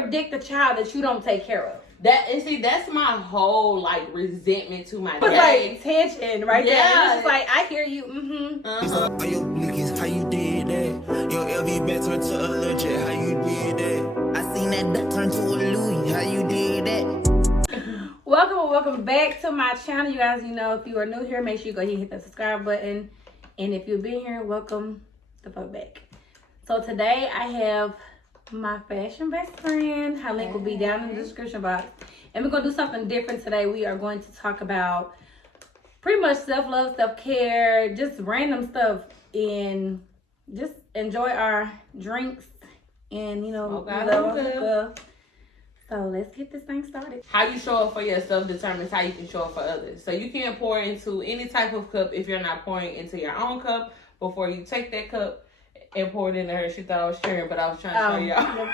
predict the child that you don't take care of. That's my whole like resentment to my dad. Like tension right there. It's just like, I hear you. Are your blickies, how you did that? Your LV bet turned to a legit, how you did that? I seen that turn to a Louis, how you did that? Welcome back to my channel. You guys, if you are new here, make sure you go ahead and hit that subscribe button. And if you've been here, welcome the fuck back. So today I have my fashion best friend. Her link will be down in the description box. And we're going to do something different today. We are going to talk about pretty much self-love, self-care, just random stuff, and just enjoy our drinks and, So let's get this thing started. How you show up for yourself determines how you can show up for others. So you can't pour into any type of cup if you're not pouring into your own cup before you take that cup and pour it into her. She thought I was sharing, but I was trying to show y'all.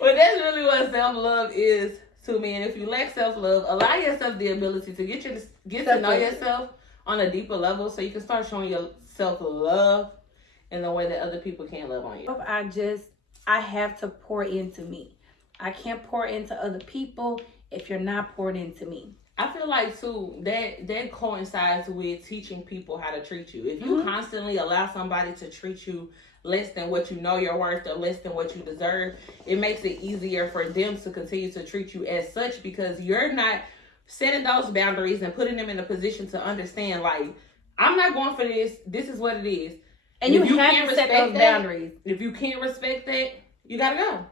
But that's really what self-love is to me. And if you lack self-love, allow yourself the ability to get to know yourself on a deeper level so you can start showing yourself love in the way that other people can't love on you. I have to pour into me. I can't pour into other people if you're not pouring into me. I feel like, too, that coincides with teaching people how to treat you. If you constantly allow somebody to treat you less than what you know you're worth or less than what you deserve, it makes it easier for them to continue to treat you as such because you're not setting those boundaries and putting them in a position to understand, like, I'm not going for this. This is what it is. And you have to set those boundaries. If you can't respect that, you gotta go.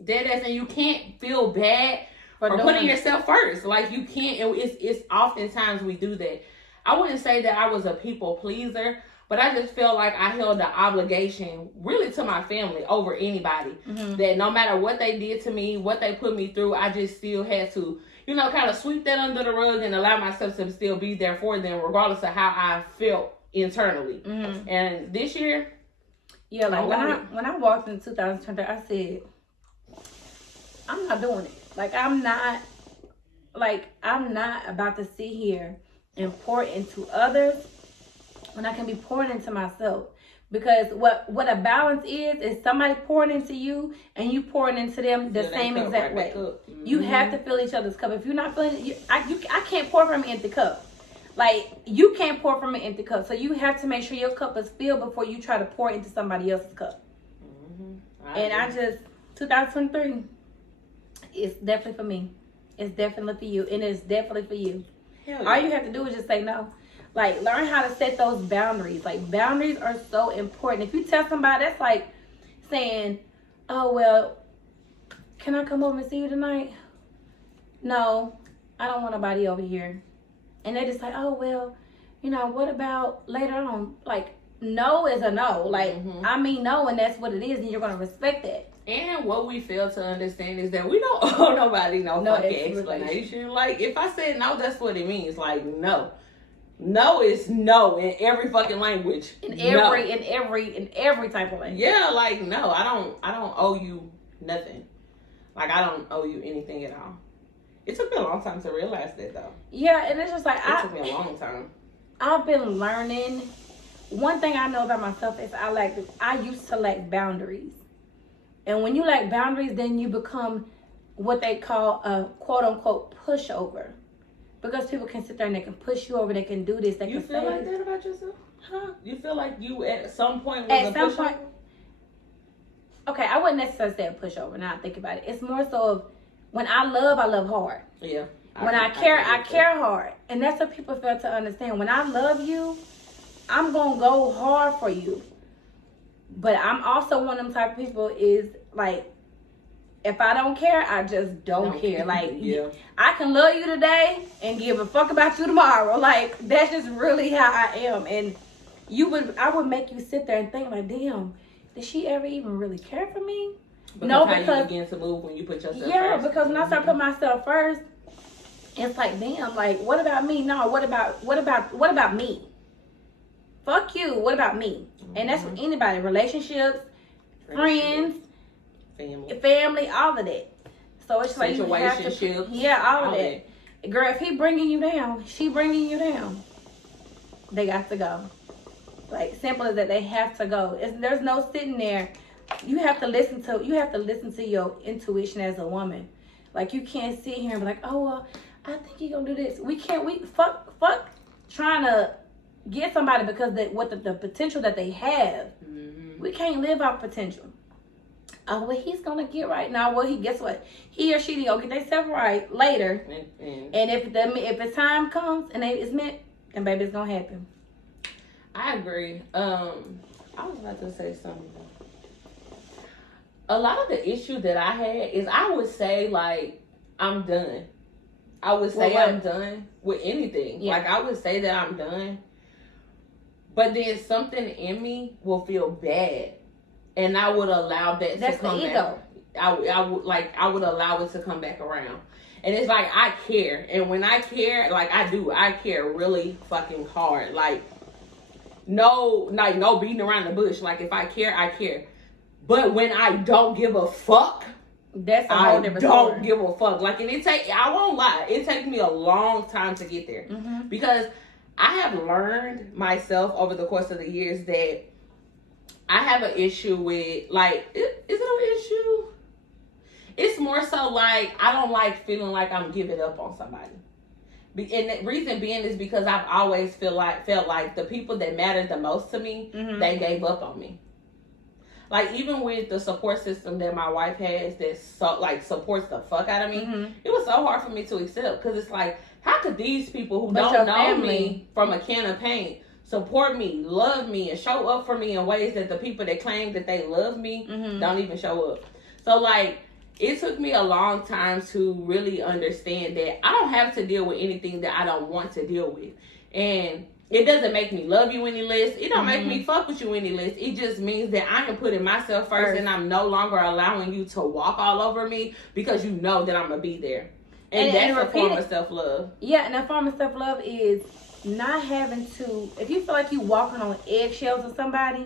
Deadass, and you can't feel bad for putting yourself first. Like, you can't, and it's oftentimes we do that. I wouldn't say that I was a people pleaser, but I just felt like I held the obligation really to my family over anybody. That no matter what they did to me, what they put me through, I just still had to, kind of sweep that under the rug and allow myself to still be there for them, regardless of how I felt internally. And this year, when I walked in 2020, I said, I'm not doing it. I'm not about to sit here and pour into others when I can be pouring into myself. Because what a balance is somebody pouring into you and you pouring into them the same exact way. You have to fill each other's cup. If you're not filling it, I can't pour from an empty cup. You can't pour from an empty cup. So you have to make sure your cup is filled before you try to pour into somebody else's cup. And 2023, it's definitely for me. It's definitely for you. And it's definitely for you. All you have to do is just say no. Learn how to set those boundaries. Boundaries are so important. If you tell somebody, that's like saying, oh, well, can I come over and see you tonight? No, I don't want nobody over here. And they just like, oh, well, what about later on? No is a no. I mean no, and that's what it is, and you're going to respect that. And what we fail to understand is that we don't owe nobody no fucking explanation. If I said no, that's what it means. No. No is no in every fucking language. In every type of language. Yeah, no, I don't owe you nothing. I don't owe you anything at all. It took me a long time to realize that, though. Yeah, and it's just it took me a long time. I've been learning. One thing I know about myself is I used to lack boundaries. And when you lack boundaries, then you become what they call a quote-unquote pushover. Because people can sit there and they can push you over, they can do this, You feel like that about yourself? Huh? You feel like you at some point was a pushover? Okay, I wouldn't necessarily say a pushover, now I think about it. It's more so of when I love hard. Yeah. When I care hard. And that's what people fail to understand. When I love you, I'm going to go hard for you. But I'm also one of them type of people is if I don't care, I just don't care. I can love you today and give a fuck about you tomorrow. That's just really how I am. And I would make you sit there and think damn, did she ever even really care for me? Because you begin to move when you put yourself first. Yeah, because when I start putting myself first, it's damn, what about me? No, what about me? Fuck you. What about me? And that's with anybody. Relationships, friends, family, all of that. So it's situationships. All of that. Girl, if he bringing you down, she bringing you down, they got to go. Simple as that, they have to go. There's no sitting there you have to listen to your intuition as a woman. Like, you can't sit here and be like, oh, well, I think you're gonna do this. We fuck trying to get somebody because the potential that they have. We can't live off potential. Oh, well, he's gonna get right now. Well, guess what? He or she gonna get themselves right later. And if it's time comes and it's meant, then baby, it's gonna happen. I agree. I was about to say something. A lot of the issue that I had is I would say, like, I'm done. I would say I'm done with anything. Yeah. Like, I would say that I'm done. But then something in me will feel bad. And I would allow that to come back. I would allow it to come back around. And it's like, I care. And when I care, like I do, I care really fucking hard. Like, no beating around the bush. Like, if I care, I care. But when I don't give a fuck, that's a whole different story. I don't give a fuck. Like, and I won't lie, it takes me a long time to get there. Because I have learned myself over the course of the years that I have an issue with, like, is it an issue? It's more so like, I don't like feeling like I'm giving up on somebody. And the reason being is because I've always felt like the people that mattered the most to me, they gave up on me. Like, even with the support system that my wife has that supports the fuck out of me, it was so hard for me to accept. Because it's like, how could these people who don't know me from a can of paint support me, love me, and show up for me in ways that the people that claim that they love me don't even show up? So, like, it took me a long time to really understand that I don't have to deal with anything that I don't want to deal with. And it doesn't make me love you any less. It don't make me fuck with you any less. It just means that I am putting myself first and I'm no longer allowing you to walk all over me because you know that I'm going to be there. And that's a form of self-love. Yeah, and that form of self-love is not having to, if you feel like you walking on eggshells with somebody,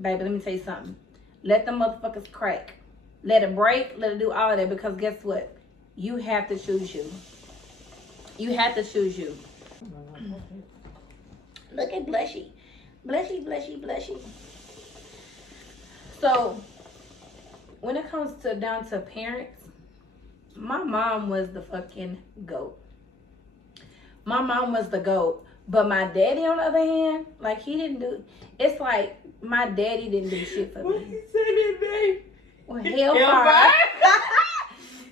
baby, let me tell you something. Let them motherfuckers crack. Let it break. Let it do all of that, because guess what? You have to choose you. You have to choose you. Look at Blushy. Blushy, Blushy, Blushy. So, when it comes down to parents, my mom was the fucking GOAT. My mom was the GOAT. But my daddy, on the other hand, like, he didn't do, it's like my daddy didn't do shit for me. What you say his name? Well, Hellfire.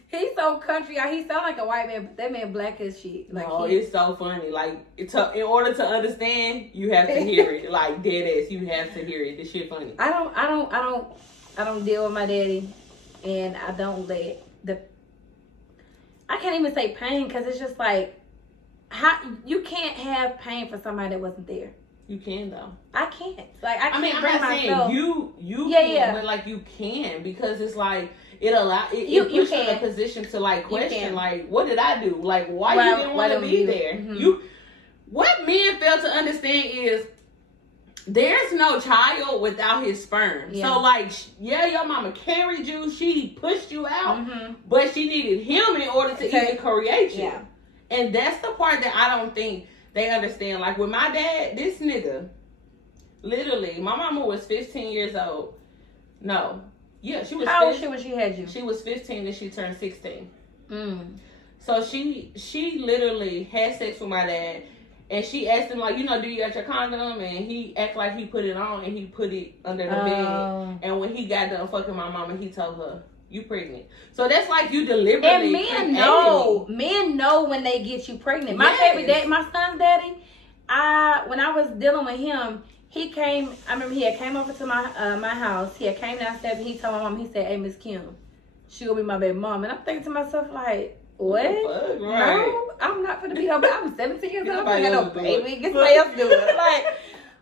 He's so country. He sound like a white man, but that man black as shit. Like, it's so funny. Like, in order to understand, you have to hear it. Like, dead ass, you have to hear it. This shit funny. I don't deal with my daddy, and I don't let I can't even say pain, because it's just like, how you can't have pain for somebody that wasn't there. You can, though. I can't. Like, I can't I'm bring not myself. saying you can, but like, you can, because it's like, it puts you in a position to, like, question, like, what did I do? Like, why you didn't want to be there? What men fail to understand is there's no child without his sperm. Yeah. So, like, your mama carried you, she pushed you out, but she needed him in order to even create you. Yeah. And that's the part that I don't think they understand. Like, with my dad, this nigga, literally, my mama was 15 years old. No. Yeah, she was. How old was she when she had you? She was 15 and she turned 16. So she literally had sex with my dad, and she asked him, like, do you got your condom? And he act like he put it on, and he put it under the bed. And when he got done fucking my mama, he told her, you pregnant. So that's like you deliberately. And men know when they get you pregnant. My baby dad, my son's daddy, when I was dealing with him, he came. I remember he had came over to my house. He had came downstairs and he told my mom. He said, "Hey, Miss Kim, she gonna be my baby mom." And I'm thinking to myself, like, what? Right. No, I'm not gonna be no. I'm 17 years old. I got no baby. Get somebody else do it. Like,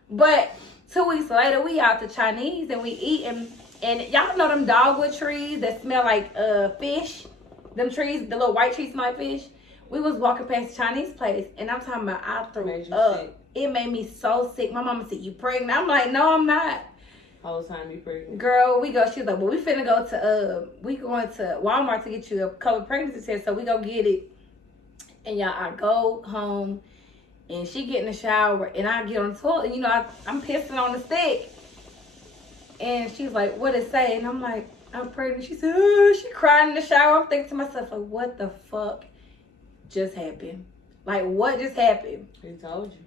but 2 weeks later, we out to Chinese and we eating. And y'all know them dogwood trees that smell like fish? Them trees, the little white trees smell like fish? We was walking past Chinese place, and I'm talking about I threw up. It made me so sick. My mama said, you pregnant? I'm like, no, I'm not. Whole time you pregnant. Girl, we go. She was like, well, we finna go to, we going to Walmart to get you a couple pregnancy tests, so we go get it. And y'all, I go home, and she get in the shower, and I get on the toilet, and I'm pissing on the stick. And she's like, what it say? And I'm like, I'm pregnant. She said, oh, she crying in the shower. I'm thinking to myself, like, what the fuck just happened? Like, what just happened? He told you.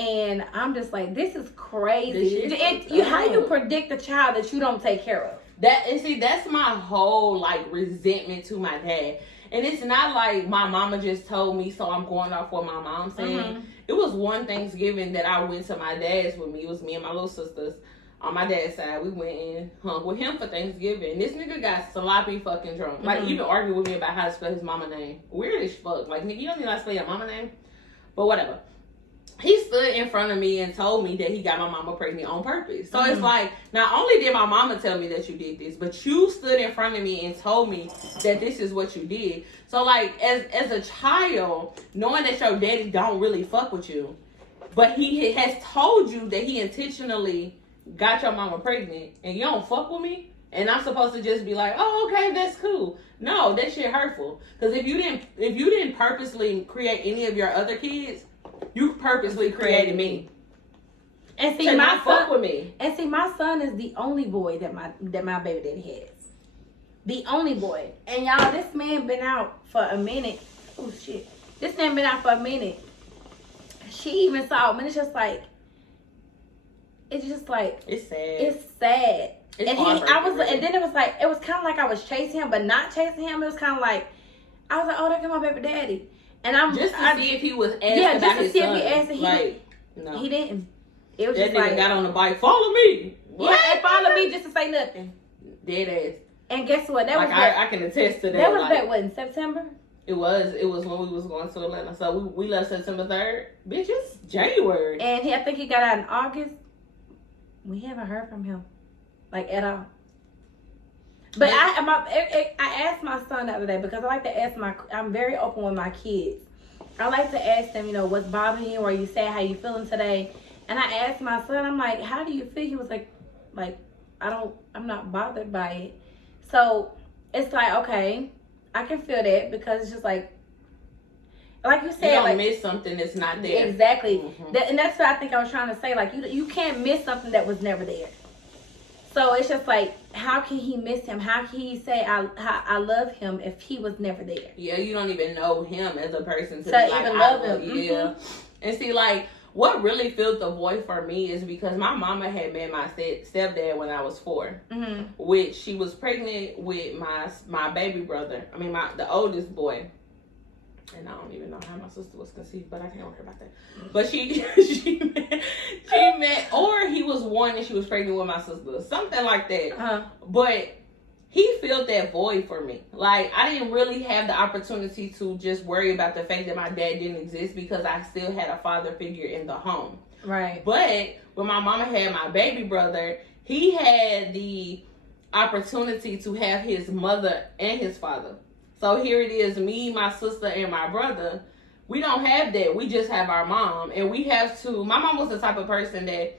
And I'm just like, this is crazy. This how you predict a child that you don't take care of? That's my whole like resentment to my dad. And it's not like my mama just told me, so I'm going off what my mom said. Mm-hmm. It was one Thanksgiving that I went to my dad's with me. It was me and my little sisters. On my dad's side, we went and hung with him for Thanksgiving. This nigga got sloppy fucking drunk. Mm-hmm. Like, even argued with me about how to spell his mama name. Weird as fuck. Like, nigga, you don't need to spell your mama name? But whatever. He stood in front of me and told me that he got my mama pregnant on purpose. So it's like, not only did my mama tell me that you did this, but you stood in front of me and told me that this is what you did. So like, as a child, knowing that your daddy don't really fuck with you, but he has told you that he intentionally got your mama pregnant and you don't fuck with me, and I'm supposed to just be like, oh, okay, that's cool. No, that shit hurtful. Because if you didn't purposely create any of your other kids, you purposely created me. And see, my son, with me. And see, my son is the only boy that my baby daddy has. The only boy. And y'all, this man been out for a minute. Oh shit. This man been out for a minute. She even saw him, and it's just like it's sad. It's sad. It's and then it was kind of like I was chasing him, but not chasing him. It was kind of like I was like, oh, there come my baby daddy. And I'm just to see if he was asked about his son. If he asked, no, he didn't. It was that just nigga like, got on the bike. Follow me. What? Yeah, they followed me just to say nothing. Dead ass. And guess what? That like was I can attest to that. That was that what, in September? It was when we was going to Atlanta. So we left September 3rd. Bitch, it's January. And I think he got out in August. We haven't heard from him, like, at all. But I asked my son the other day, because I like to ask I'm very open with my kids. I like to ask them, what's bothering you, or you say how you feeling today. And I asked my son, I'm like, how do you feel? He was like, I'm not bothered by it. So it's like, okay, I can feel that, because it's just like you said, you don't miss something that's not there. Exactly. Mm-hmm. And that's what I think I was trying to say. Like, you can't miss something that was never there. So it's just like, how can he miss him? How can he say I love him if he was never there? Yeah, you don't even know him as a person to be like, even love him. Yeah. Mm-hmm. And see, like, what really filled the void for me is because my mama had met my stepdad when I was 4, mm-hmm. which she was pregnant with my baby brother. I mean, the oldest boy. And I don't even know how my sister was conceived, but I can't worry about that. But she met, or he was 1 and she was pregnant with my sister, something like that. Uh-huh. But he filled that void for me. Like, I didn't really have the opportunity to just worry about the fact that my dad didn't exist, because I still had a father figure in the home. Right. But when my mama had my baby brother, he had the opportunity to have his mother and his father. So here it is, me, my sister, and my brother. We don't have that. We just have our mom. And we have to... My mom was the type of person that...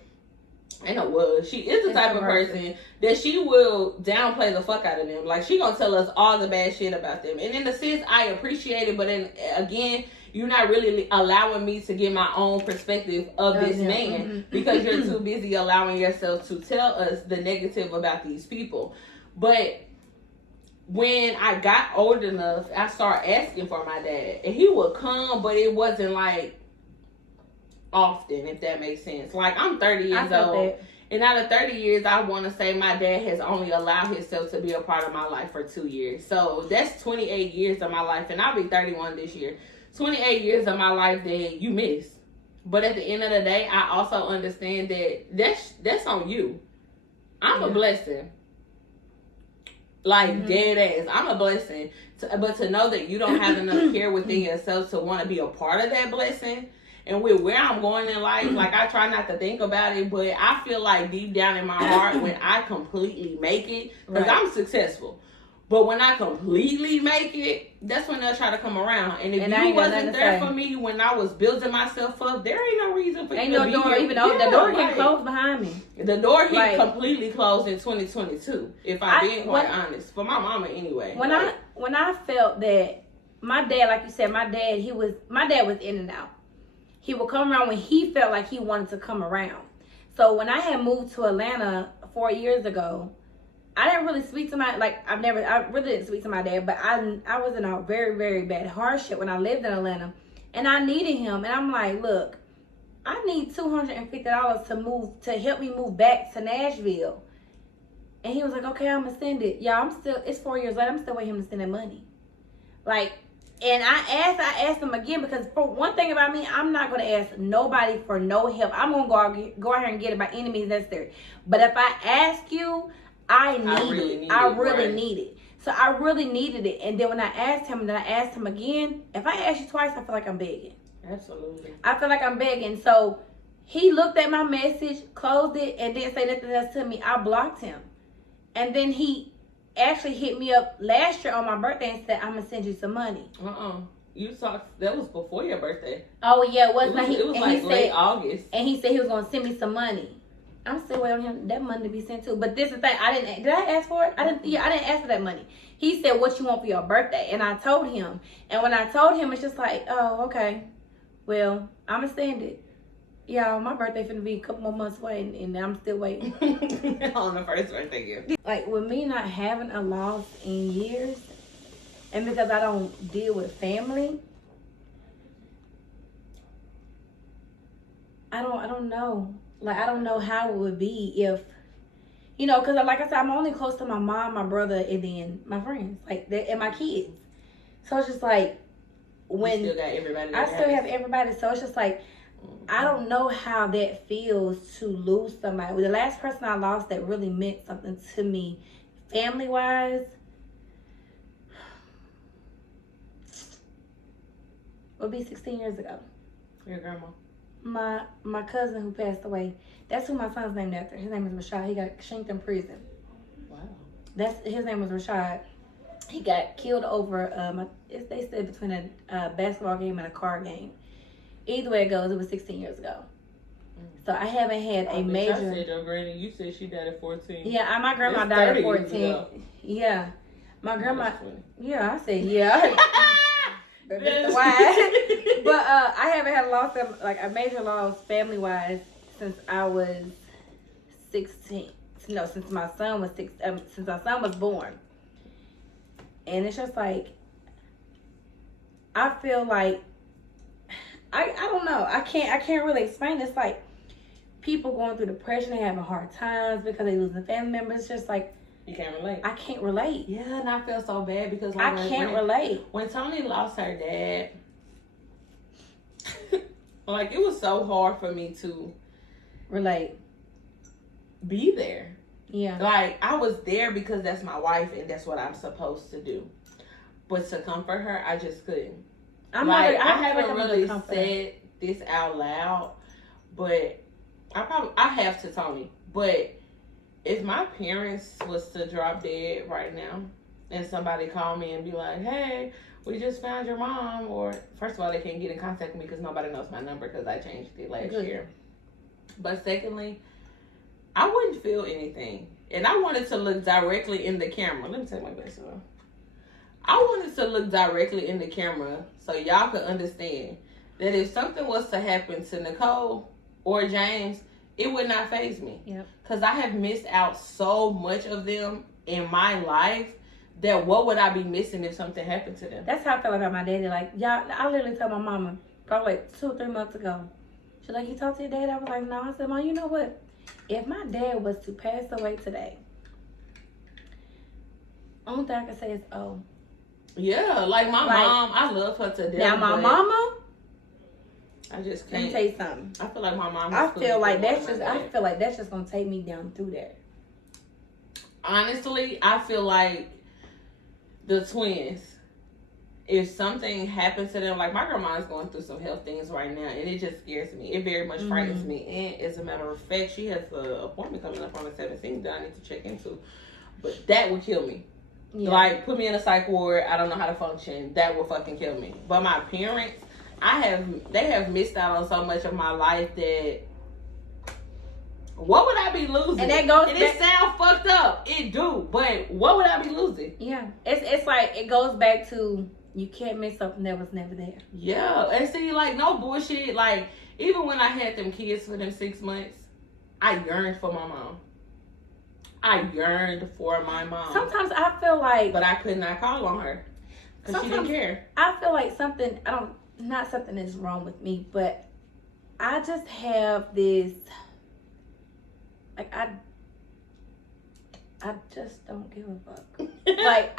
She is the type of person that she will downplay the fuck out of them. Like, she gonna tell us all the bad shit about them. And in a sense, I appreciate it. But then, again, you're not really allowing me to get my own perspective of this man. Mm-hmm. Because you're too busy allowing yourself to tell us the negative about these people. But... when I got old enough, I started asking for my dad. And he would come, but it wasn't like often, if that makes sense. Like, I'm 30 years old. And out of 30 years, I want to say my dad has only allowed himself to be a part of my life for 2 years. So that's 28 years of my life. And I'll be 31 this year. 28 years of my life that you miss. But at the end of the day, I also understand that that's on you. I'm a blessing. Like, mm-hmm. Dead ass. I'm a blessing. But to know that you don't have enough care within yourself to want to be a part of that blessing. And with where I'm going in life, like, I try not to think about it, but I feel like deep down in my heart, when I completely make it, because I'm successful. But when I completely make it, that's when they'll try to come around. And if you wasn't there for me when I was building myself up, there ain't no reason for you to be here. Even though the door can close behind me. The door can completely close in 2022, if I'm being quite honest. For my mama anyway. When I felt that my dad, like you said, my dad was in and out. He would come around when he felt like he wanted to come around. So when I had moved to Atlanta 4 years ago, I didn't really speak to I really didn't speak to my dad, but I was in a very, very bad hardship when I lived in Atlanta, and I needed him, and I'm like, look, I need $250 to help me move back to Nashville. And he was like, okay, I'm gonna send it. Yeah, it's 4 years later, I'm still waiting him to send that money. Like, and I asked him again, because for one thing about me, I'm not gonna ask nobody for no help. I'm gonna go out here and get it by any means necessary. But if I ask you, I really need it. So I really needed it. And then when I asked him, again, if I ask you twice, I feel like I'm begging. Absolutely. I feel like I'm begging. So he looked at my message, closed it, and didn't say nothing else to me. I blocked him. And then he actually hit me up last year on my birthday and said, I'm going to send you some money. That was before your birthday. Oh, yeah, it was like late August. And he said he was going to send me some money. I'm still waiting on him that money to be sent too. But this is the thing, did I ask for it? I didn't ask for that money. He said, what you want for your birthday? And I told him. And when I told him, it's just like, oh, okay. Well, I'm going to send it. Yeah, my birthday finna be a couple more months away, and I'm still waiting. On the first birthday gift. Like, with me not having a loss in years, and because I don't deal with family, I don't know. Like, I don't know how it would be if, because like I said, I'm only close to my mom, my brother, and then my friends, and my kids. So it's just like, when you still got everybody. I still have everybody. So it's just like, I don't know how that feels to lose somebody. The last person I lost that really meant something to me, family-wise, would be 16 years ago. Your grandma. My cousin who passed away. That's who my son's named after. His name is Rashad. He got shanked in prison. Wow. His name was Rashad. He got killed over, they said between a basketball game and a car game. Either way it goes, it was 16 years ago. So I haven't had a major. I said your granny. You said she died at 14. Yeah, my grandma died at 14. Yeah, my grandma. Yeah, I said yeah. That's why. But I haven't had a loss a major loss family wise since I was 16. No, since my son was since my son was born. And it's just like, I feel like, I don't know. I can't really explain. It's like people going through depression and having hard times because they losing family members. It's just like, you can't relate. I can't relate. Yeah, and I feel so bad because I can't relate. When Tony lost her dad, like, it was so hard for me to relate. Be there. Yeah. Like, I was there because that's my wife and that's what I'm supposed to do. But to comfort her, I just couldn't. I haven't really said this out loud, but I have to Tony. But if my parents was to drop dead right now and somebody call me and be like, hey, we just found your mom, or first of all, they can't get in contact with me because nobody knows my number because I changed it last year. But secondly, I wouldn't feel anything. And I wanted to look directly in the camera. Let me take my glasses off. I wanted to look directly in the camera so y'all could understand that if something was to happen to Nicole or James, it would not faze me. Yep. Because I have missed out so much of them in my life that what would I be missing if something happened to them? That's how I feel about my daddy. Like, y'all, I literally told my mama probably like 2 or 3 months ago. She's like, you talked to your dad? I was like, no. I said, Mom, you know what? If my dad was to pass away today, only thing I can say is, oh. Yeah, like my mom, I love her to death. Now my mama, I just can't. Let me tell you something. I feel like my mom. I feel like that's just gonna take me down through that. Honestly, I feel like the twins. If something happens to them, like my grandma is going through some health things right now, and it just scares me. It very much frightens me. And as a matter of fact, she has an appointment coming up on the 17th that I need to check into. But that would kill me. Yeah. Like, put me in a psych ward. I don't know how to function. That will fucking kill me. But my parents, they have missed out on so much of my life that what would I be losing? And that goes. And it sounds fucked up. It do. But what would I be losing? Yeah. It's like it goes back to you can't miss something that was never there. Yeah. And see, like, no bullshit. Like, even when I had them kids for them 6 months, I yearned for my mom. I yearned for my mom. Sometimes I feel like, but I could not call on her because she didn't care. I feel like not something is wrong with me, but I just have this, like, I just don't give a fuck. Like,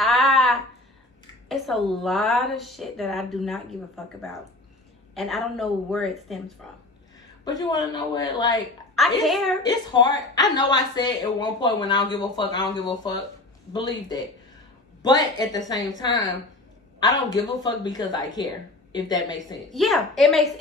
it's a lot of shit that I do not give a fuck about. And I don't know where it stems from. But you want to know what? Like, I care. It's hard. I know I said at one point when I don't give a fuck, I don't give a fuck. Believe that. But at the same time, I don't give a fuck because I care. If that makes sense. Yeah, it makes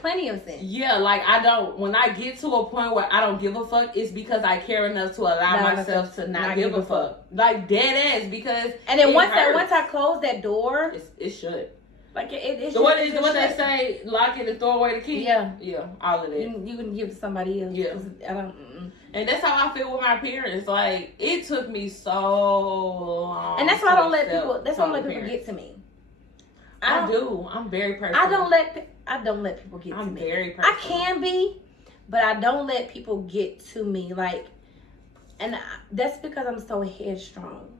plenty of sense. Yeah, like I don't. When I get to a point where I don't give a fuck, it's because I care enough to allow myself to not give a fuck. Like dead ass, because. And then once I close that door, it should. Like it so what they say? Lock it and throw away the key. Yeah, all of that. You can give it to somebody else. Yeah, I don't. And that's how I feel with my parents. Like it took me so long. And that's why I don't let people. That's why I don't let people get to me. I do. I'm very personal. I don't let people get to me. I'm very personal. I can be, but I don't let people get to me. Like, and that's because I'm so headstrong.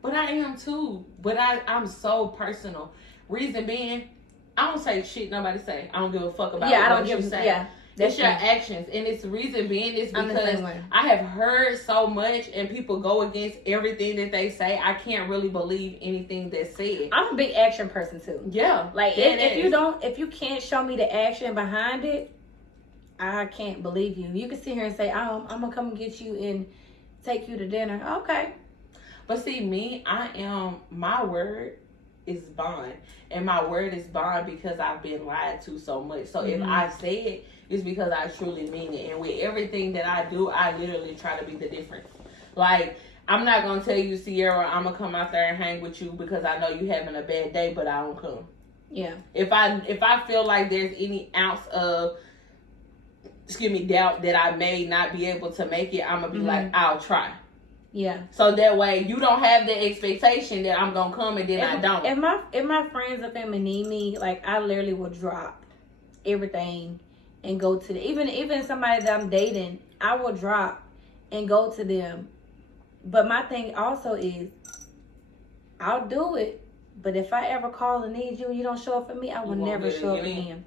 But I am too. But I'm so personal. Reason being, I don't say shit nobody say. I don't give a fuck about what you say. Yeah. That's your actions. And it's reason being is because I have heard so much and people go against everything that they say. I can't really believe anything that's said. I'm a big action person too. Yeah. Like if you can't show me the action behind it, I can't believe you. You can sit here and say, I'm gonna come get you and take you to dinner. Okay. But see, me, my word is bond. And my word is bond because I've been lied to so much. So if I say it, it's because I truly mean it. And with everything that I do, I literally try to be the difference. Like, I'm not going to tell you, Sierra, I'm going to come out there and hang with you because I know you having a bad day, but I don't come. Yeah. If I feel like there's any ounce of, doubt that I may not be able to make it, I'm going to be like, I'll try. Yeah. So that way you don't have the expectation that I'm going to come and then I don't. If my friends or family need me, like, I literally will drop everything and go to even somebody that I'm dating, I will drop and go to them. But my thing also is, I'll do it. But if I ever call and need you and you don't show up for me, I will never show up again.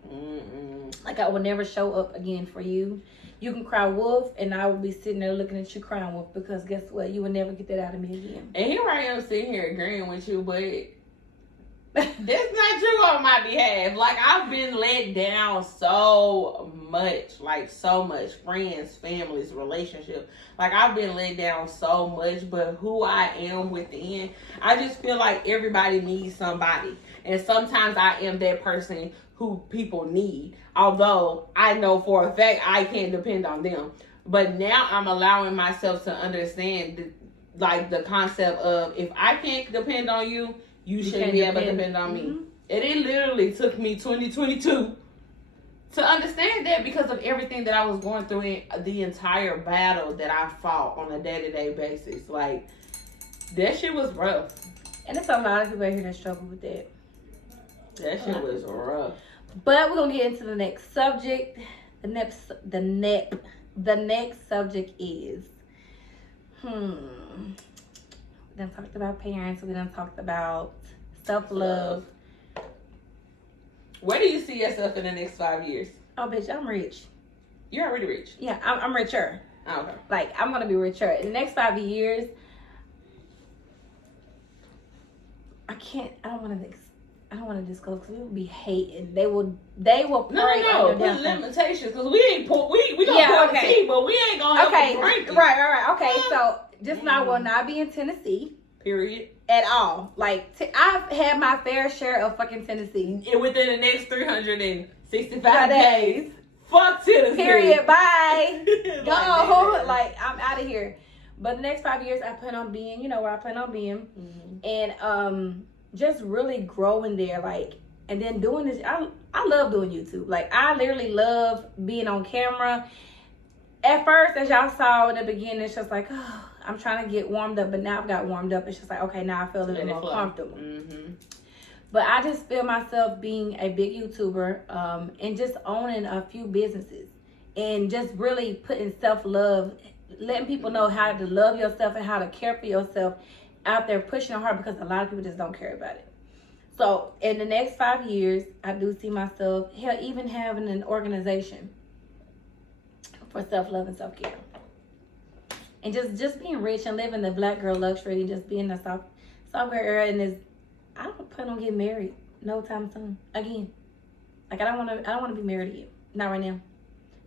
Like, I will never show up again for you. You can cry wolf, and I will be sitting there looking at you crying wolf, because guess what? You will never get that out of me again. And here I am sitting here agreeing with you, but that's not true on my behalf. Like, I've been let down so much. Like, so much. Friends, families, relationships. Like, I've been let down so much, but who I am within, I just feel like everybody needs somebody. And sometimes I am that person who people need. Although I know for a fact I can't depend on them. But now I'm allowing myself to understand the concept of, if I can't depend on you, you shouldn't be able to depend on me. And it literally took me 2022 to understand that, because of everything that I was going through in the entire battle that I fought on a day-to-day basis. Like, that shit was rough. And there's a lot of people out here that struggle with that. That shit was rough. But we're gonna get into the next subject. The next subject is we done talked about parents, we done talked about self-love. Where do you see yourself in the next 5 years? Oh, bitch, I'm rich. You're already rich. Yeah, I'm richer. Oh, okay. Like, I'm gonna be richer. In the next 5 years, I don't want to disclose, because we will be hating. They will pray on your put limitations, because we ain't we gonna pour the tea, but we ain't gonna help you drink it. Right. Okay, so just know I will not be in Tennessee. Period. At all. Like, I've had my fair share of fucking Tennessee. And within the next 365 days. Fuck Tennessee. Period. Bye. Go. Like, I'm out of here. But the next 5 years, I plan on being, where I plan on being. And just really growing there. Like, and then doing this. I love doing YouTube. Like, I literally love being on camera. At first, as y'all saw in the beginning, it's just like, oh, I'm trying to get warmed up. But now I've got warmed up. It's just like, okay, now I feel a little more comfortable. But I just feel myself being a big YouTuber, and just owning a few businesses, and just really putting self-love letting people know how to love yourself and how to care for yourself out there pushing it hard, because a lot of people just don't care about it. So in the next 5 years, I do see myself even having an organization for self-love and self-care. And just being rich and living the black girl luxury and just being in the software era. And I don't plan on getting married no time soon. Again, like I don't want to be married to you. Not right now.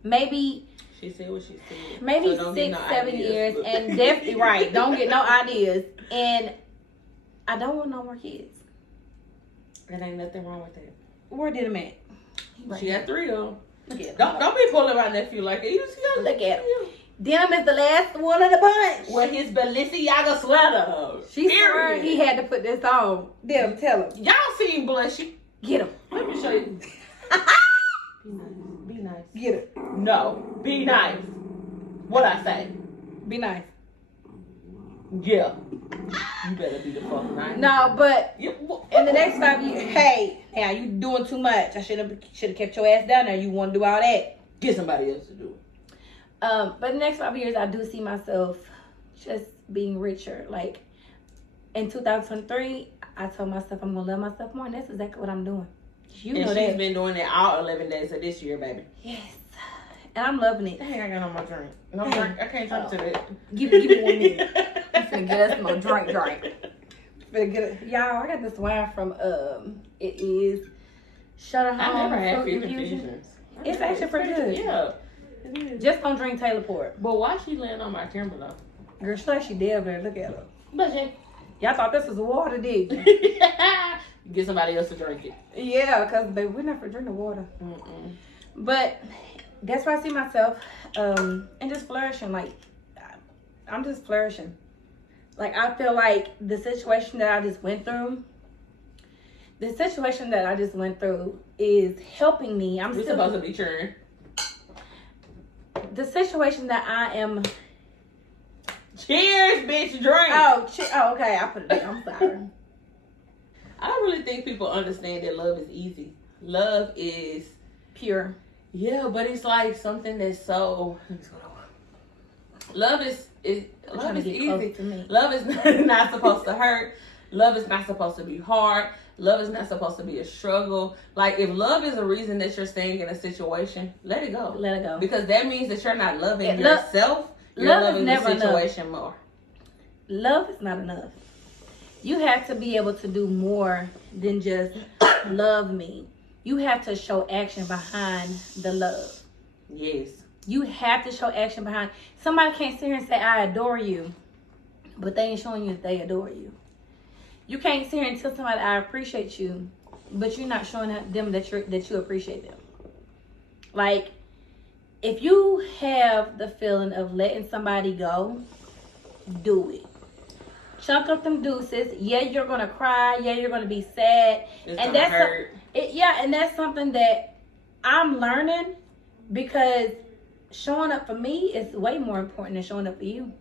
Maybe. She said what she said. Maybe so 6-7 years, and definitely right. Don't get no ideas, and I don't want no more kids. There ain't nothing wrong with that. Where did him at? She got 3 of them. Look at him. Don't be pulling my nephew like it. You see, Look at him. Denim is the last one of the bunch. With his Balenciaga sweater. She swear he had to put this on. Denim, tell him. Y'all see him blushing. Get him. Let me show you. Be nice. Get him. No, be nice. What I say? Be nice. Yeah. You better be the fuck nice. No, but Yeah. in the next 5 years, hey, now you doing too much. I should have kept your ass down there. You want to do all that. Get somebody else to do it. But in the next 5 years, I do see myself just being richer. Like in 2023, I told myself I'm gonna love myself more, and that's exactly what I'm doing. You know that. She's been doing it all 11 days of this year, baby. Yes, and I'm loving it. Dang, I got on my drink. No drink. I can't drink to that. Give me 1 minute. I'm finna get us more drink. Finna get it. Y'all, I got this wine from it is Shutter Home. I never had Fruit Fusion Infusion. Fusions. It's actually pretty good. Yeah. Just don't drink Taylor Port. But why she laying on my camera though? Girl, she like she dead there. Look at her. But she. Y'all thought this was water, did you? Get somebody else to drink it. Yeah, because baby, we're not for drinking water. Mm-mm. But that's where I see myself and just flourishing. Like, I'm just flourishing. Like, I feel like the situation that I just went through is helping me. We're supposed to be cheering. The situation that I am. Cheers, bitch, drink. Oh, okay. I put it down. I'm sorry. I don't really think people understand that love is easy. Love is Pure. Yeah, but it's like something that's so. Love is easy. Love is not supposed to hurt. Love is not supposed to be hard. Love is not supposed to be a struggle. Like, if love is a reason that you're staying in a situation, let it go. Let it go. Because that means that you're not loving yourself. You're loving the situation more. Love is not enough. You have to be able to do more than just love me. You have to show action behind the love. Yes. You have to show action behind. Somebody can't sit here and say, I adore you, but they ain't showing you that they adore you. You can't sit here and tell somebody, I appreciate you, but you're not showing them that you appreciate them. Like, if you have the feeling of letting somebody go, do it. Chunk up them deuces. Yeah, you're gonna cry. Yeah, you're gonna be sad. It's and that's hurt. And that's something that I'm learning, because showing up for me is way more important than showing up for you.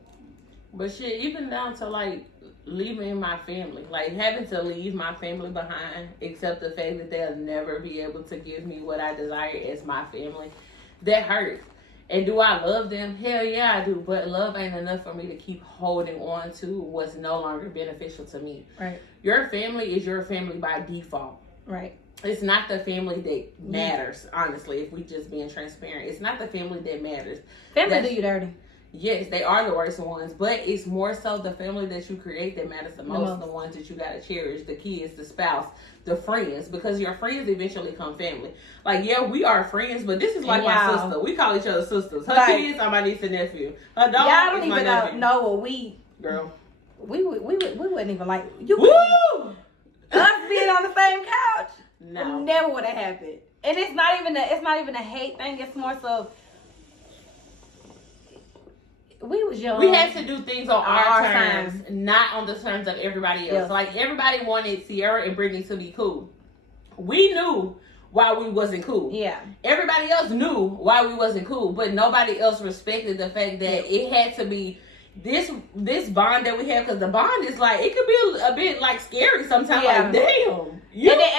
But shit, even down to like leaving my family, like having to leave my family behind, except the fact that they'll never be able to give me what I desire as my family, that hurts. And do I love them? Hell yeah, I do. But love ain't enough for me to keep holding on to what's no longer beneficial to me. Right. Your family is your family by default. Right. It's not the family that matters, honestly, if we just being transparent. It's not the family that matters. Family do you dirty. Yes, they are the worst ones, but it's more so the family that you create that matters the most. The ones that you gotta cherish, the kids, the spouse, the friends, because your friends eventually come family. Like, yeah, we are friends, but this is like my sister. We call each other sisters. Her kids are my niece and nephew. Her dog y'all don't is my nephew. even know what we. Girl. We wouldn't even like you. Woo! Us being on the same couch. No. Never would have happened. And it's not even a hate thing. It's more so. We was young. We had to do things on our terms, not on the terms of everybody else. Yeah. Like, everybody wanted Sierra and Brittany to be cool. We knew why we wasn't cool. Yeah. Everybody else knew why we wasn't cool, but nobody else respected the fact that it had to be this bond that we have, because the bond is like, it could be a bit like scary sometimes. Yeah. Like, damn.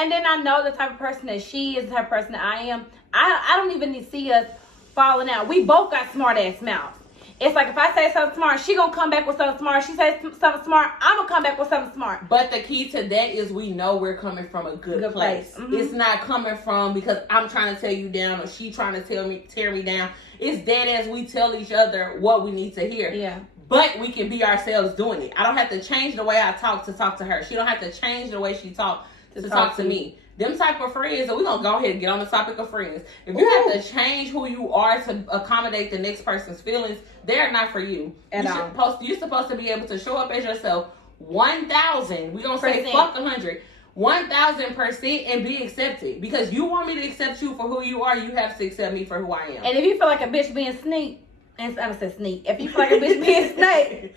And then I know the type of person that she is, the type of person that I am. I don't even see us falling out. We both got smart ass mouths. It's like if I say something smart, she gonna come back with something smart. She says something smart, I'm gonna come back with something smart. But the key to that is we know we're coming from a good place. Mm-hmm. It's not coming from because I'm trying to tear you down or she trying to tear me down. It's dead as we tell each other what we need to hear. Yeah. But we can be ourselves doing it. I don't have to change the way I talk to her. She don't have to change the way she talk to me. Them type of friends, and we're going to go ahead and get on the topic of friends. If you have to change who you are to accommodate the next person's feelings, they're not for you. You're supposed to be able to show up as yourself 1,000. We're going to say fuck 100. 1,000% and be accepted. Because you want me to accept you for who you are, you have to accept me for who I am. And if you feel like a bitch being sneak, and I'm going to say sneak. If you feel like a bitch being snake,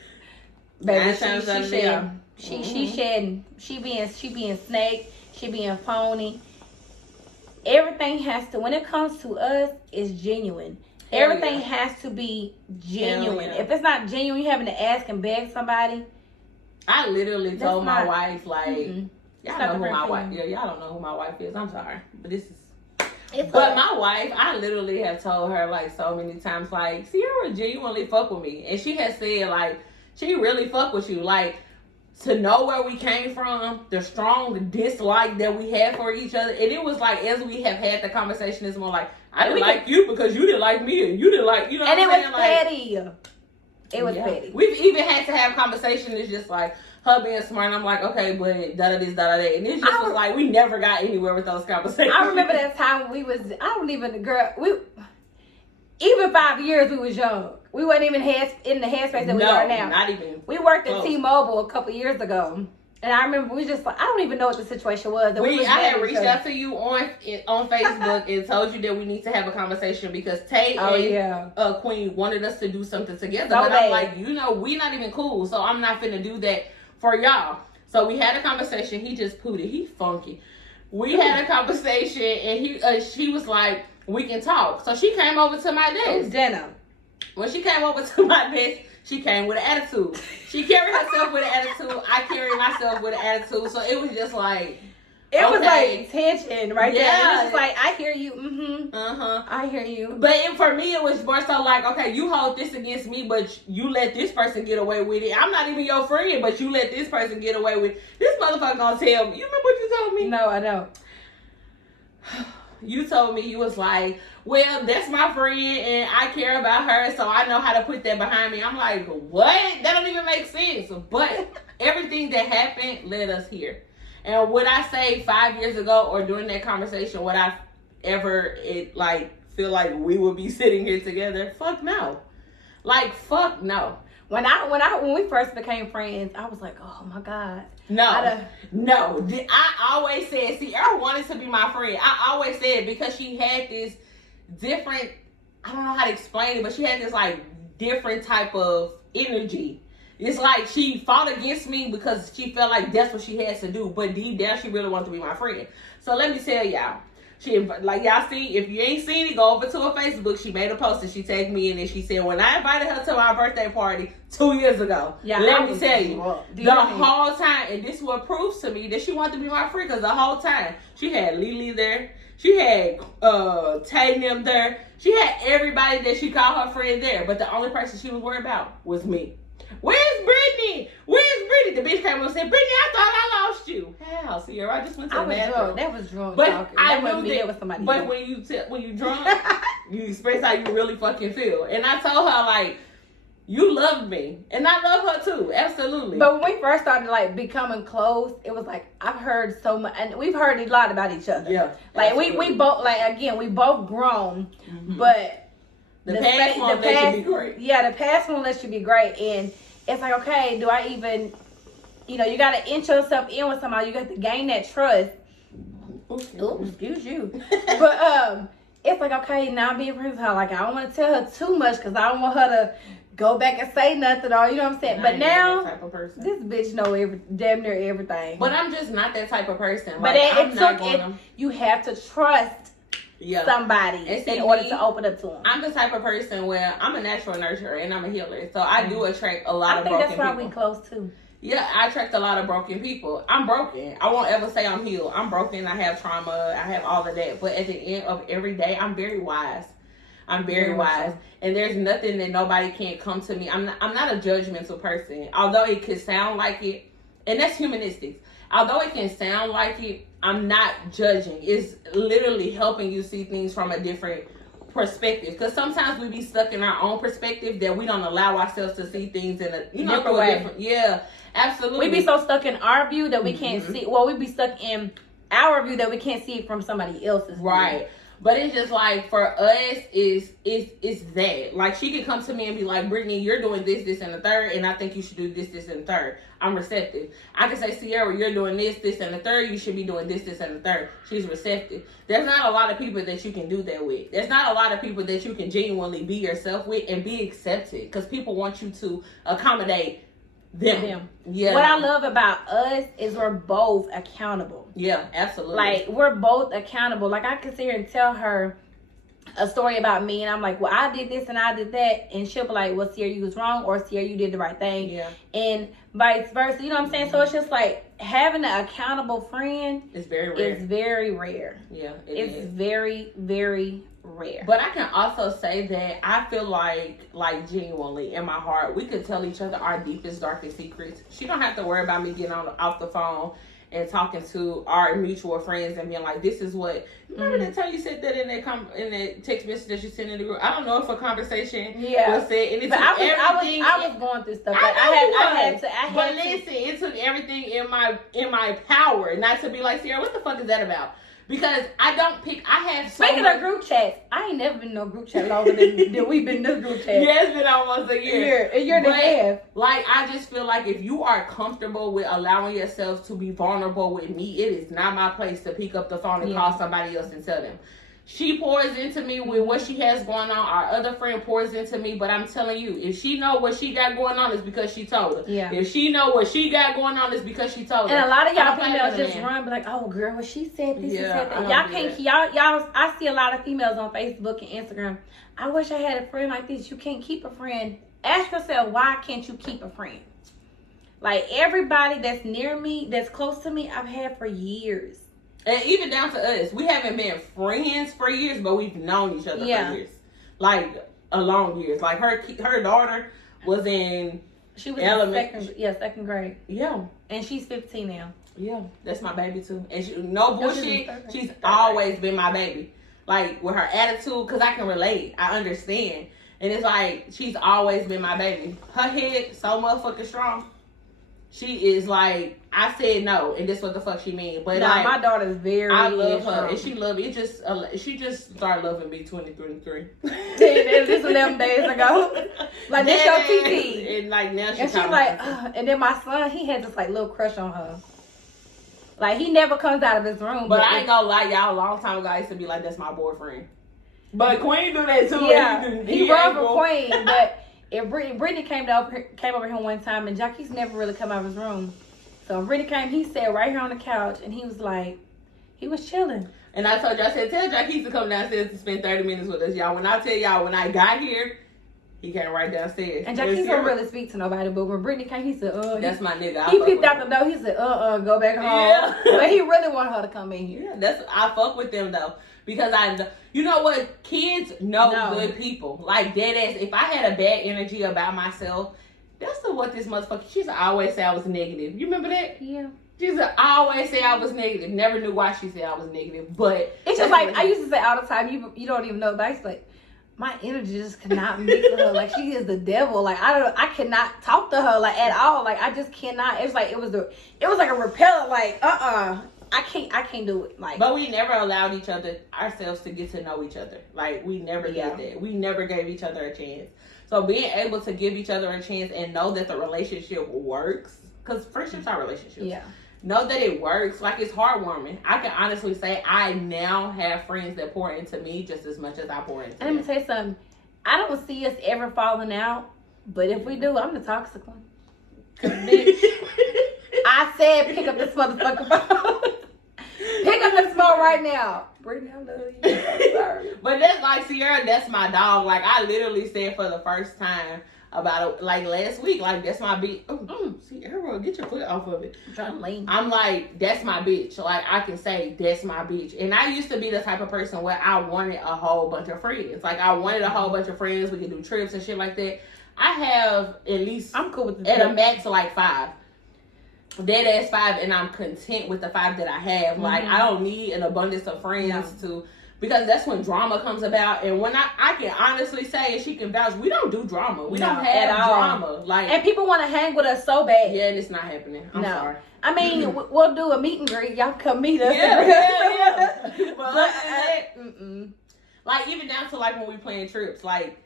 baby, she shedding. She being snake. She being phony. Everything has to, when it comes to us, it's genuine. Everything has to be genuine. If it's not genuine, you having to ask and beg somebody. I literally told my wife, like, y'all know who my wife. Yeah, y'all don't know who my wife is. I'm sorry, but this is. But my wife, I literally have told her like so many times, like, Sierra genuinely fuck with me, and she has said like she really fuck with you, like. To know where we came from, the strong dislike that we had for each other. And it was like, as we have had the conversation, it's more like, I didn't like you because you didn't like me. And you didn't like, you know what I'm saying? And it was petty. It was petty. We've even had to have conversations. It's just like, her being smart. And I'm like, okay, but da-da-this, da-da-that. And it just was like, we never got anywhere with those conversations. I remember that time when even 5 years we was young. We weren't even in the headspace that we are now. Not even. We worked at T-Mobile a couple years ago. And I remember we just like, I don't even know what the situation was. I had reached out to you on Facebook and told you that we need to have a conversation because Tay and Queen wanted us to do something together. But I'm like, we not even cool. So I'm not finna do that for y'all. So we had a conversation. He just pooted. He funky. We had a conversation and she was like, we can talk. So she came over to my desk. It was dinner. When she came over to my desk, she came with an attitude. She carried herself with an attitude. I carried myself with an attitude. So it was just like... It was like tension right there. It was just like, I hear you. I hear you. But for me, it was more so like, okay, you hold this against me, but you let this person get away with it. I'm not even your friend, but you let this person get away with it. This motherfucker gonna tell me. You remember what you told me? No, I don't. You told me, you was like, well, that's my friend and I care about her, so I know how to put that behind me. I'm like, what? That don't even make sense. But everything that happened led us here. And would I say 5 years ago or during that conversation, would I ever feel like we would be sitting here together? Fuck no. Like, fuck no. When we first became friends, I was like, oh my God. No. I always said, Sierra wanted to be my friend. I always said because she had this different, I don't know how to explain it, but she had this like different type of energy. It's like she fought against me because she felt like that's what she had to do. But deep down, she really wanted to be my friend. So let me tell y'all. She, like y'all see, if you ain't seen it, go over to her Facebook. She made a post and she tagged me in and she said, when I invited her to my birthday party 2 years ago, let me tell you, the whole time, and this is what proves to me that she wanted to be my friend, because the whole time, she had Lily there. She had Tay them there. She had everybody that she called her friend there. But the only person she was worried about was me. Where's Brittany? The bitch came up and said, Brittany, I thought I lost you. How, Sierra? I just went to the bathroom. That was drunk but talking. I that wasn't me. That was somebody But else. when you drunk, you express how you really fucking feel. And I told her, like, you loved me. And I love her too. Absolutely. But when we first started, like, becoming close, it was like, I've heard so much. And we've heard a lot about each other. Yeah. Like, we both, like, again, we both grown. Mm-hmm. But the past won't let you be great. Yeah, the past won't let you be great. And it's like, okay, do I even, you got to inch yourself in with somebody. You got to gain that trust. Oops, excuse you. But it's like, okay, now I'm being friends with her. Like, I don't want to tell her too much because I don't want her to go back and say nothing or, you know what I'm saying? But now, type of person. This bitch know damn near everything. But I'm just not that type of person. But like, you have to trust somebody in order to open up to them. I'm the type of person where I'm a natural nurturer and I'm a healer. So I do attract a lot of broken people. I think that's why we close too. Yeah, I attract a lot of broken people. I'm broken. I won't ever say I'm healed. I'm broken. I have trauma. I have all of that. But at the end of every day, I'm very wise. I'm very wise. And there's nothing that nobody can't come to me. I'm not a judgmental person. Although it could sound like it, and that's humanistic. Although it can sound like it, I'm not judging. It's literally helping you see things from a different perspective. Because sometimes we be stuck in our own perspective that we don't allow ourselves to see things in a different way. Yeah, absolutely. We be so stuck in our view that we can't see. Well, we be stuck in our view that we can't see it from somebody else's view. Right. But it's just like, for us, is that. Like, she can come to me and be like, Brittany, you're doing this, this, and the third, and I think you should do this, this, and the third. I'm receptive. I can say, Sierra, you're doing this, this, and the third. You should be doing this, this, and the third. She's receptive. There's not a lot of people that you can do that with. There's not a lot of people that you can genuinely be yourself with and be accepted. Because people want you to accommodate them. Yeah. What I love about us is we're both accountable. Yeah, absolutely. Like, we're both accountable. Like, I can sit here and tell her a story about me, and I'm like, well, I did this and I did that, and she'll be like, well, Sierra, you was wrong, or Sierra, you did the right thing. Yeah. And vice versa. You know what I'm saying? So it's just like, having an accountable friend is very rare. It's very rare. Yeah, it's very, very rare. But I can also say that I feel like genuinely in my heart, we could tell each other our deepest, darkest secrets. She don't have to worry about me getting off the phone and talking to our mutual friends and being like, this is what, remember that time you said that in that text message that you sent in the group? I don't know if a conversation was said. And it took everything. I was going through stuff. I had but listen, it took everything in my power not to be like, Sierra, what the fuck is that about? Because I have so Speaking of group chats, I ain't never been in no group chat longer than we've been in this group chat. Yeah, it's been almost a year. A year and a half. Like, I just feel like if you are comfortable with allowing yourself to be vulnerable with me, it is not my place to pick up the phone and call somebody else and tell them. She pours into me with what she has going on. Our other friend pours into me. But I'm telling you, if she know what she got going on, it's because she told her. Yeah. If she know what she got going on, it's because she told her. And a lot of y'all females just run, be like, oh, girl, well, she said this and said that. Y'all can't, y'all, I see a lot of females on Facebook and Instagram. I wish I had a friend like this. You can't keep a friend. Ask yourself, why can't you keep a friend? Like, everybody that's near me, that's close to me, I've had for years. And even down to us, we haven't been friends for years, but we've known each other for years. Like, a long years. Like, her daughter was in second grade. Yeah. And she's 15 now. Yeah, that's my baby too. And she, no bullshit, she's always been my baby. Like, with her attitude, because I can relate. I understand. And it's like, she's always been my baby. Her head so motherfucking strong. She is like, I said no, and this what the fuck she mean. But nah, my daughter's very I love her, and she love me. She just started loving me 2023. This 11 days ago. Like, this your TT. And like, now she's like, and then my son, he had this like little crush on her. Like, he never comes out of his room. But I ain't gonna lie, y'all, a long time ago, I used to be like, that's my boyfriend. But Queen do that too. Yeah, he run for Queen, but if Brittany came over here one time, and Jackie's never really come out of his room. So when Brittany came, he sat right here on the couch, and he was like, he was chilling. And I told you, I said, tell Jackie to come downstairs to spend 30 minutes with us, y'all. When I tell y'all, when I got here, he came right downstairs. And Jackie don't really speak to nobody, but when Brittany came, he said, that's my nigga. He peeped out the door. He said, go back home. Yeah. But he really wanted her to come in here. Yeah, I fuck with them though. Because you know what? Kids know good people. Like, dead ass. If I had a bad energy about myself, that's what this motherfucker, she used to always say I was negative. You remember that? Yeah. She used to always say I was negative. Never knew why she said I was negative. But it's just like, I used to say all the time, you don't even know, but I used to like, my energy just cannot mix with her. Like, she is the devil. Like, I cannot talk to her like at all. Like, I just cannot. It was like a repeller. Like, I can't do it. Like, but we never allowed ourselves to get to know each other. Like, we never did that. We never gave each other a chance. So being able to give each other a chance and know that the relationship works, because friendships are relationships. Yeah. Know that it works. Like, it's heartwarming. I can honestly say I now have friends that pour into me just as much as I pour into them. And let me tell you something. I don't see us ever falling out, but if we do, I'm the toxic one. Cause bitch, I said pick up this motherfucking phone. Pick up this phone right now. Brittany, I love you. I'm sorry. But that's like, Sierra, that's my dog. Like, I literally said for the first time about it, like, last week, like, that's my beat. Sierra girl, get your foot off of it. I'm trying to lean. I'm like, that's my bitch. Like, I can say, that's my bitch. And I used to be the type of person where I wanted a whole bunch of friends. Like, I wanted a whole bunch of friends. We could do trips and shit like that. I have at least, I'm cool with at a max of like 5. Dead ass 5, and I'm content with the 5 that I have. Like, I don't need an abundance of friends because that's when drama comes about. And when I can honestly say, and she can vouch, we don't do drama. We don't have drama. Like, and people want to hang with us so bad. Yeah, and it's not happening. I'm sorry. I mean, we'll do a meet and greet. Y'all come meet us. Yeah. But like, even down to like when we plan trips, like,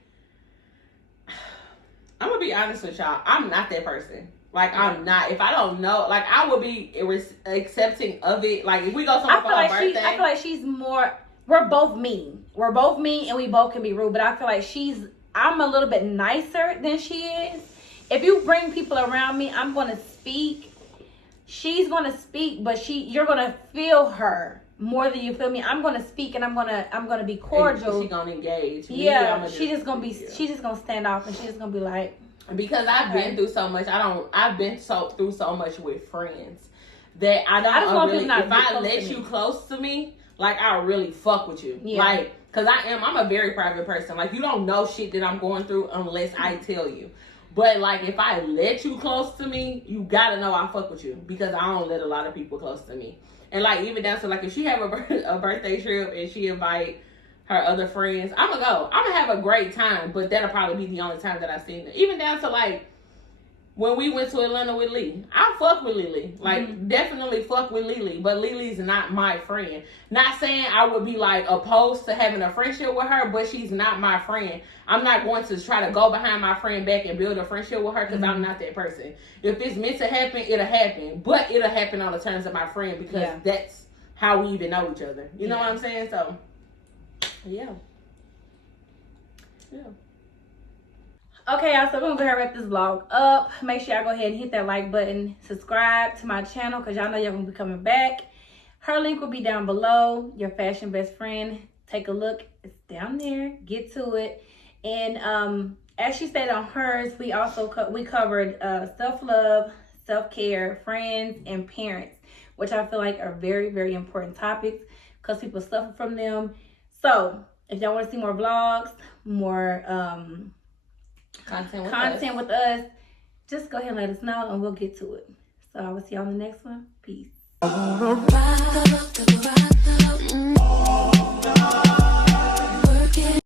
I'm gonna be honest with y'all. I'm not that person. Like, I'm not. If I don't know, like, I would be accepting of it. Like, if we go somewhere for her birthday. I feel like she's more, we're both mean. We're both mean and we both can be rude. But I feel like I'm a little bit nicer than she is. If you bring people around me, I'm going to speak. She's going to speak, but you're going to feel her more than you feel me. I'm going to speak and I'm going to be cordial. She's going to engage. Yeah, she's just going to stand off and she's just going to be like. Because I've been through so much. I've been through so much with friends that I don't really, if I let you close to me, like, I really fuck with you. Yeah. Like, cause I'm a very private person. Like, you don't know shit that I'm going through unless I tell you. But like, if I let you close to me, you gotta know I fuck with you because I don't let a lot of people close to me. And like, even down to like, if she have a birthday trip and she invite her other friends, I'm gonna go. I'm gonna have a great time, but that'll probably be the only time that I've seen her. Even down to like when we went to Atlanta with Lee, I fuck with Lily. Like, definitely fuck with Lily, but Lily's not my friend. Not saying I would be like opposed to having a friendship with her, but she's not my friend. I'm not going to try to go behind my friend back and build a friendship with her because I'm not that person. If it's meant to happen, it'll happen, but it'll happen on the terms of my friend because that's how we even know each other. You know what I'm saying? So. Yeah. Okay, y'all, so we're gonna go ahead and wrap this vlog up. Make sure y'all go ahead and hit that like button, subscribe to my channel because y'all know y'all gonna be coming back. Her link will be down below. Your fashion best friend. Take a look. It's down there. Get to it. And as she stated on hers, we also we covered self-love, self-care, friends, and parents, which I feel like are very, very important topics because people suffer from them. So, if y'all want to see more vlogs, more content with us, just go ahead and let us know and we'll get to it. So, I will see y'all on the next one. Peace.